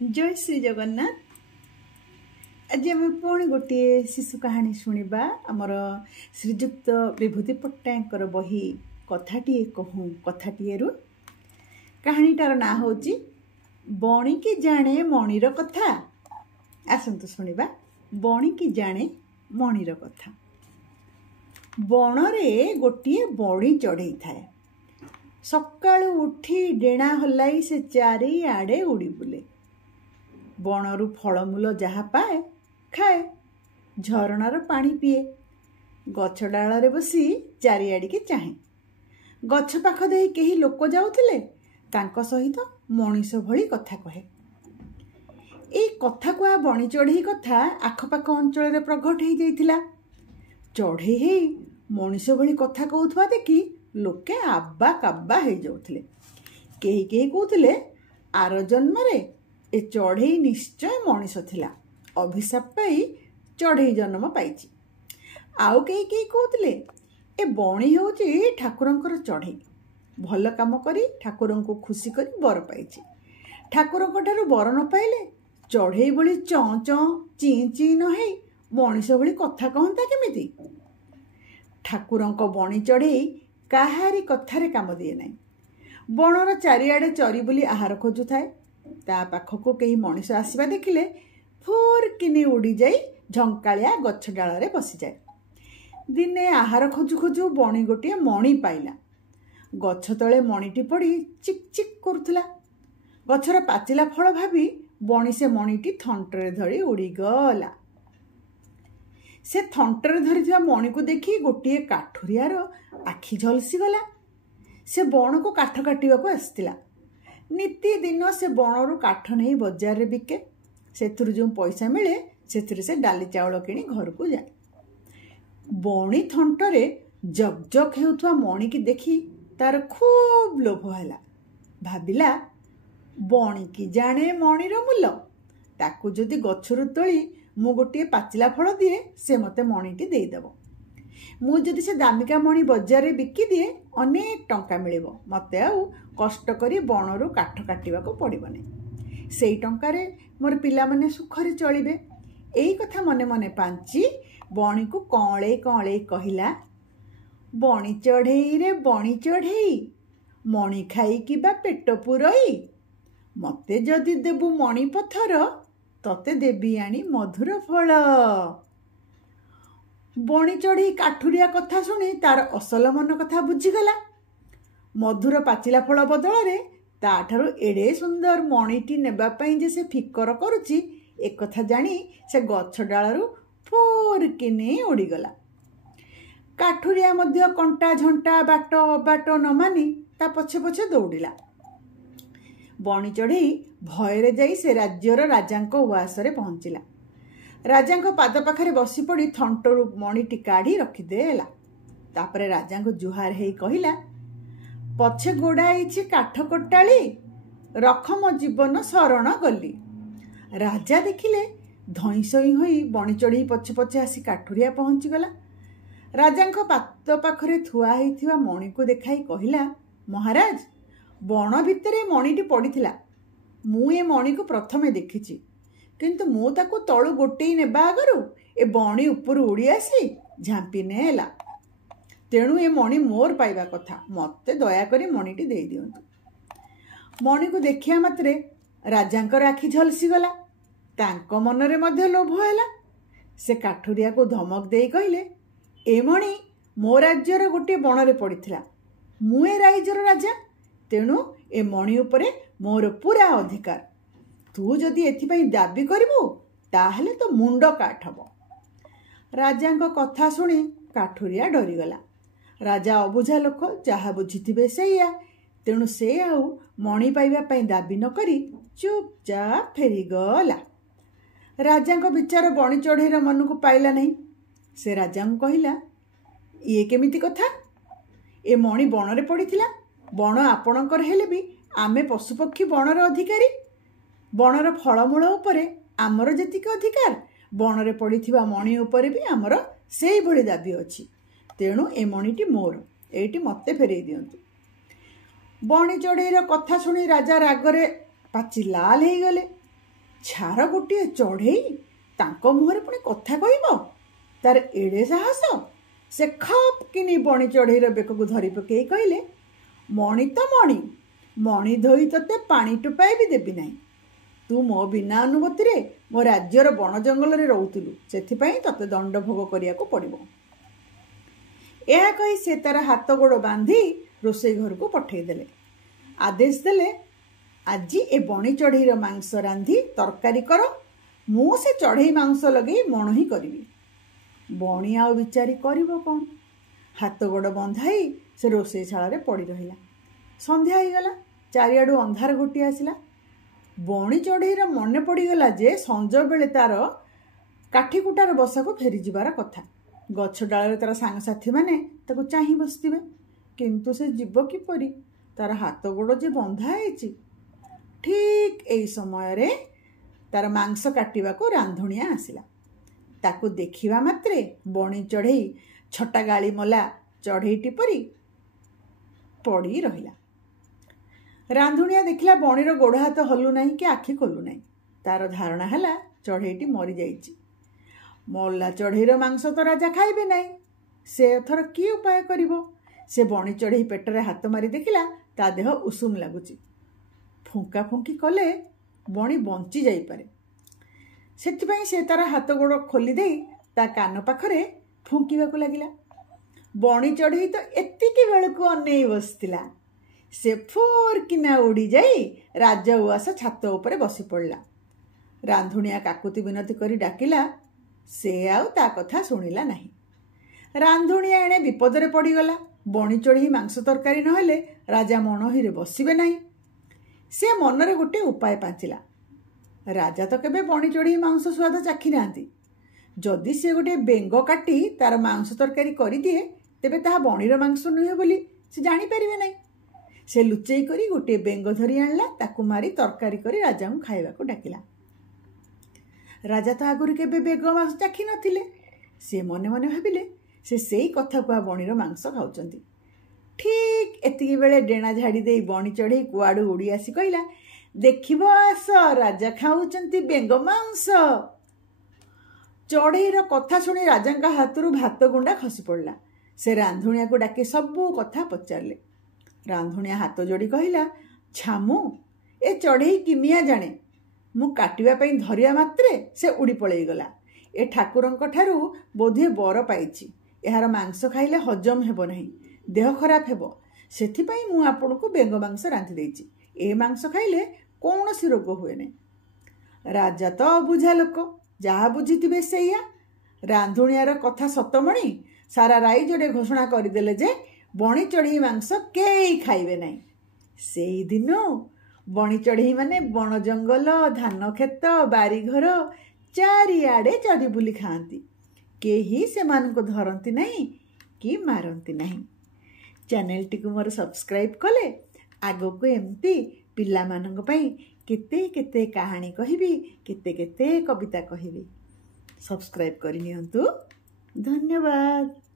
जय श्री जगन्नाथ। आज आम पुणी गोटे शिशु कहानी शुणा आमर श्रीजुक्त विभूति पट्टनायक बही कथाटीए कहूँ कथाटीए कहानीटार ना हूँ बणिकी जाने मणिर कथा। आसतु शुणा बणिकी जाने मणिर कथा। बणरे गोटे बणी चढ़ई थाए। सकाळु उठी डेणा हलाई से चारिआडे उड़ी बुले। बणरू फलमूल जहाँ पाए खाए, झरणार पानी पिए, गछ डाଳରେ बसी चारिआडिके चाहे। गछ पाख देई केही लोक जाउथिले, तांक सहित मଣିଷ भଳି कथा कहे। एई कथा कुआ बणी चढ़ई कथा आखपाख अंचल प्रगट हो जाइथिला। चढ़ई हेई मଣିଷ भଳି कथा कहउथवा देखि लोके आब्बा काब्बा हो जाउथिले। केही केही कहउथिले आर जन्मरे ए चढ़ई निश्चय मଣିଷ थिला, अभिशाप पाई चढ़ई जन्म पाइछि। आउ केही केही कहउथिले ए बणी होउछि ठाकुरंकर चढ़ई, भल काम करी ठाकुरंको खुशी करी बर पाइछि। ठाकुरंक ठारु बर न पाइले चढ़ई भଳି चं चं ची ची न हेई मଣିଷ भଳି कथा कहंता केमिति? ठाकुरंक बणी चढ़ई काहारी कथारे काम दिए नाही। बणर चारिआडे चरी बुली आहार खोजु थाए। ता पाखको केही मଣିଷ आसीबा देखिले फुर किनी उड़ी जाई झंकालिया गछ डाଳରେ बसी जाए। दिने आहार खोजु खोजु बणी गोटे मणि पाइला। गछ तळे मणिटी पड़ी चिक चिक करुथला। गछर पाचिला फल भाबी बणी से मणिटी थंटरे धरी उड़ी गला। से थंटरे धरिथिबा मणि को देखि गोटे काठुरियार आखि झलसी गला। से बण को काठ काटिबाको आस्तिला। नीति दिन से बणरू काठ नहीं बजार रे बिके। सेथुरु जो पैसा मिले सेथुरु से डाली चाउल किणी घर को जाए। बणी थंटरे जग जग हेउथवा मणि की देखी तार खूब लोभ हैला। भाबिला बणी की जाने मणिर मूल, ताकू जदि गछरु तोली मु गोटे पाचिला फल दिए से मते मणिटी देदेव। मु जदि से दामिका मणि बजार रे बिकी दिए अनेक टंका मिलिबो। मते आउ कष्ट करी बणरू काठ काटिबाको पड़िबनी। सेई टंकारे मोर पिला माने सुखरे चलिबे। एई कथा मने मने पांची बणी को कळे कळे कहिला, बणी चढ़ई रे बणी चढ़ई, मणि खाई कि बा पेट पुरई। मते जदि देबु मणि पथर, तते देबी आनी मधुर फल। बणी चढ़ई काठुरिया कथा शुणी तार असल मन कथा बुझीगला। मधुर पाचिला फल बदल ताठारु एड़े सुंदर मणिटी नेबा पई जे से फिकर करुची एक कथा जानी से गछ डालरू फुर किने उड़ीगला। काठुरिया मध्य कंटा झंटा बाट बाट न मानी ता पछे पछे दौड़िला। बणी चढ़ई भयरे जाई से राज्यर राजांको उआसरे पहुंचिला। राजांको पाद पाखरे बसी पड़ी थंटरू मणिटी काढ़ी रखिदेला। तापरे राजांको जुहार हेई कहिला, पछे गोड़ाई काठ कोटाली, रख मो जीवन शरण गली। राजा देखिले धईसई होई बणी चढ़ई पछे पछे आसी काठुरिया पहुंचीगला। राजांको पाद पाखरे थुआ हेइथिबा मणि को देखाई कहिला, महाराज बण भितरे मणिटी पड़ीथिला। मु ए मणि को प्रथमे देखिछि, किंतु मु ताकू तळु गोटेई नेबा आगरु ए बणी उपरु उड़ी आसी झांपी नेला। तेणु ए मणि मोर पाइबा कथा, मते दया करी मणिटी देई दियंतु। मणि को देखिया मात्रे राजांकर आखि झलसी गला। तांको मनरे मध्य लोभ हैला। से काठुरिया को धमक देई कहिले, ए मणि मो राज्यर गोटे बणरे पड़ीथिला। मु ए राइजर राजा, तेणु ए मणि उपरे मोर पूरा अधिकार। तू जदि एथिपई दाबी करिबु ताहले तो मुंड काट हबो। राजांको कथा शुणी काठुरिया डरीगला। राजा अबुझा लोक, जहा बुझिथिबे सेया। तेणु से आउ मणि पाइबा पई दाबी न करी चुपचाप फेरीगला। राजांको विचार बणी चढ़ईर मन को पाइला नहीं। से राजांको कहिला, ये केमिति कथा? ए मणि बणरे पड़ीथिला। बण आपणकर हेले भी आमे पशुपक्षी बणर अधिकारी। बणर फलमूल उपरे आमर जेतिक अधिकार, बणरे पड़ीथिबा मणि उपरे भी आमर सेई भଳି दाबी अछि। तेणु ए मणिटी मोर, एटी मते फेरई दियंतु। बणी चढ़ईर कथा शुणी राजा रागरे पाची लाल हो गले। ଛାର ଗୋଟିଏ ଚଢ଼େଇ ତାଙ୍କ ମୁହଁରେ ପୁଣି କଥା କହିବ, ତାର ଏଡ଼େ ସାହସ। ସେ ଖପ୍ କିନି ବଣି ଚଢ଼େଇର ବେକକୁ ଧରି ପକେଇ କହିଲେ, ମଣି ତ ମଣି, ମଣି ଧୋଇ ତତେ ପାଣି ଟୋପାଏ ବି ଦେବି ନାହିଁ। ତୁ ମୋ ବିନା ଅନୁମତିରେ ମୋ ରାଜ୍ୟର ବଣ ଜଙ୍ଗଲରେ ରହୁଥିଲୁ, ସେଥିପାଇଁ ତତେ ଦଣ୍ଡ ଭୋଗ କରିବାକୁ ପଡ଼ିବ। ଏହା କହି ସେ ତାର ହାତ ଗୋଡ଼ ବାନ୍ଧି ରୋଷେଇ ଘରକୁ ପଠେଇଦେଲେ। ଆଦେଶ ଦେଲେ, ଆଜି ଏ ବଣି ଚଢ଼େଇର ମାଂସ ରାନ୍ଧି ତରକାରୀ କର, ମୁଁ ସେ ଚଢ଼େଇ ମାଂସ ଲଗେଇ ମଣ ହିଁ କରିବି। ବଣି ଆଉ ବିଚାରି କରିବ କ'ଣ? ହାତ ଗୋଡ଼ ବନ୍ଧାଇ ସେ ରୋଷେଇଶାଳରେ ପଡ଼ି ରହିଲା। ସନ୍ଧ୍ୟା ହେଇଗଲା, ଚାରିଆଡ଼ୁ ଅନ୍ଧାର ଘୋଟି ଆସିଲା। ବଣି ଚଢ଼େଇର ମନେ ପଡ଼ିଗଲା ଯେ ସଞ୍ଜବେଳେ ତାର କାଠିକୁଟାର ବସାକୁ ଫେରିଯିବାର କଥା। ଗଛ ଡାଳରେ ତାର ସାଙ୍ଗସାଥୀମାନେ ତାକୁ ଚାହିଁ ବସିଥିବେ, କିନ୍ତୁ ସେ ଯିବ କିପରି? ତାର ହାତ ଗୋଡ଼ ଯେ ବନ୍ଧା ହେଇଛି। ଠିକ୍ ଏଇ ସମୟରେ ତାର ମାଂସ କାଟିବାକୁ ରାନ୍ଧୁଣିଆ ଆସିଲା। ତାକୁ ଦେଖିବା ମାତ୍ରେ ବଣି ଚଢ଼େଇ ଛଟା ଗାଳି ମଲା ଚଢ଼େଇଟି ପରି ପଡ଼ି ରହିଲା। ରାନ୍ଧୁଣିଆ ଦେଖିଲା ବଣିର ଗୋଡ଼ ହାତ ହଲୁ ନାହିଁ କି ଆଖି ଖୋଲୁ ନାହିଁ। ତାର ଧାରଣା ହେଲା ଚଢ଼େଇଟି ମରିଯାଇଛି। ମଲା ଚଢ଼େଇର ମାଂସ ତ ରାଜା ଖାଇବେ ନାହିଁ। ସେ ଏଥର କି ଉପାୟ କରିବ? ସେ ବଣି ଚଢ଼େଇ ପେଟରେ ହାତ ମାରି ଦେଖିଲା ତା ଦେହ ଉଷୁମ ଲାଗୁଛି। ଫୁଙ୍କା ଫୁଙ୍କି କଲେ ବଣି ବଞ୍ଚି ଯାଇପାରେ। ସେଥିପାଇଁ ସେ ତାର ହାତ ଗୋଡ଼ ଖୋଲି ଦେଇ ତା କାନ ପାଖରେ ଫୁଙ୍କିବାକୁ ଲାଗିଲା। ବଣି ଚଢ଼େଇ ତ ଏତିକି ବେଳକୁ ଅନେଇ ବସିଥିଲା। ସେ ଫୁର୍ କିନା ଉଡ଼ି ଯାଇ ରାଜ ଉଆସ ଛାତ ଉପରେ ବସି ପଡ଼ିଲା। ରାନ୍ଧୁଣିଆ କାକୁତି ବିନତି କରି ଡାକିଲା, ସେ ଆଉ ତା କଥା ଶୁଣିଲା ନାହିଁ। ରାନ୍ଧୁଣିଆ ଏଣେ ବିପଦରେ ପଡ଼ିଗଲା। ବଣି ଚଢ଼େଇ ମାଂସ ତରକାରୀ ନହେଲେ ରାଜା ମଣୋହିରେ ବସିବେ ନାହିଁ। ସେ ମନରେ ଗୋଟିଏ ଉପାୟ ପାଞ୍ଚିଲା। ରାଜା ତ କେବେ ବଣି ଚଢ଼େଇ ମାଂସ ସ୍ୱାଦ ଚାଖି ନାହାନ୍ତି। ଯଦି ସେ ଗୋଟିଏ ବେଙ୍ଗ କାଟି ତାର ମାଂସ ତରକାରୀ କରିଦିଏ, ତେବେ ତାହା ବଣିର ମାଂସ ନୁହେଁ ବୋଲି ସେ ଜାଣିପାରିବେ ନାହିଁ। ସେ ଲୁଚେଇ କରି ଗୋଟିଏ ବେଙ୍ଗ ଧରି ଆଣିଲା, ତାକୁ ମାରି ତରକାରୀ କରି ରାଜାଙ୍କୁ ଖାଇବାକୁ ଡାକିଲା। ରାଜା ତ ଆଗରୁ କେବେ ବେଙ୍ଗ ମାଂସ ଚାଖି ନଥିଲେ। ସେ ମନେ ମନେ ଭାବିଲେ, ସେ ସେଇ କଥା କୁହା ବଣିର ମାଂସ ଖାଉଛନ୍ତି। ଠିକ୍ ଏତିକି ବେଳେ ଡେଣା ଝାଡ଼ି ଦେଇ ବଣି ଚଢ଼େଇ କୁଆଡ଼ୁ ଉଡ଼ି ଆସି କହିଲା, ଦେଖିବ ଆସ, ରାଜା ଖାଉଛନ୍ତି ବେଙ୍ଗ ମାଂସ। ଚଢ଼େଇର କଥା ଶୁଣି ରାଜାଙ୍କ ହାତରୁ ଭାତ ଗୁଣ୍ଡା ଖସି ପଡ଼ିଲା। ସେ ରାନ୍ଧୁଣିଆକୁ ଡାକି ସବୁ କଥା ପଚାରିଲେ। ରାନ୍ଧୁଣିଆ ହାତ ଯୋଡ଼ି କହିଲା, ଛାମୁ, ଏ ଚଢ଼େଇ କିମିଆ ଜାଣେ। ମୁଁ କାଟିବା ପାଇଁ ଧରିବା ମାତ୍ରେ ସେ ଉଡ଼ି ପଳେଇଗଲା। ଏ ଠାକୁରଙ୍କ ଠାରୁ ବୋଧହୁଏ ବର ପାଇଛି। ଏହାର ମାଂସ ଖାଇଲେ ହଜମ ହେବ ନାହିଁ, ଦେହ ଖରାପ ହେବ। ସେଥିପାଇଁ ମୁଁ ଆପଣଙ୍କୁ ବେଙ୍ଗ ମାଂସ ରାନ୍ଧି ଦେଇଛି। ଏ ମାଂସ ଖାଇଲେ କୌଣସି ରୋଗ ହୁଏ ନାହିଁ। ରାଜା ତ ଅବୁଝା ଲୋକ, ଯାହା ବୁଝିଥିବେ ସେଇଆ। ରାନ୍ଧୁଣିଆର କଥା ସତମଣି ସାରା ରାଇଜରେ ଘୋଷଣା କରିଦେଲେ ଯେ ବଣି ଚଢ଼େଇ ମାଂସ କେହି ଖାଇବେ ନାହିଁ। ସେଇଦିନ ବଣି ଚଢ଼େଇ ମାନେ ବଣ ଜଙ୍ଗଲ, ଧାନ କ୍ଷେତ, ବାରିଘର ଚାରିଆଡ଼େ ଚରି ବୁଲି ଖାଆନ୍ତି। କେହି ସେମାନଙ୍କୁ ଧରନ୍ତି ନାହିଁ କି ମାରନ୍ତି ନାହିଁ। ଚ୍ୟାନେଲଟିକୁ ମୋର ସବସ୍କ୍ରାଇବ୍ କଲେ ଆଗକୁ ଏମିତି ପିଲାମାନଙ୍କ ପାଇଁ କେତେ କେତେ କାହାଣୀ କହିବି, କେତେ କେତେ କବିତା କହିବି। ସବସ୍କ୍ରାଇବ୍ କରିନିଅନ୍ତୁ। ଧନ୍ୟବାଦ।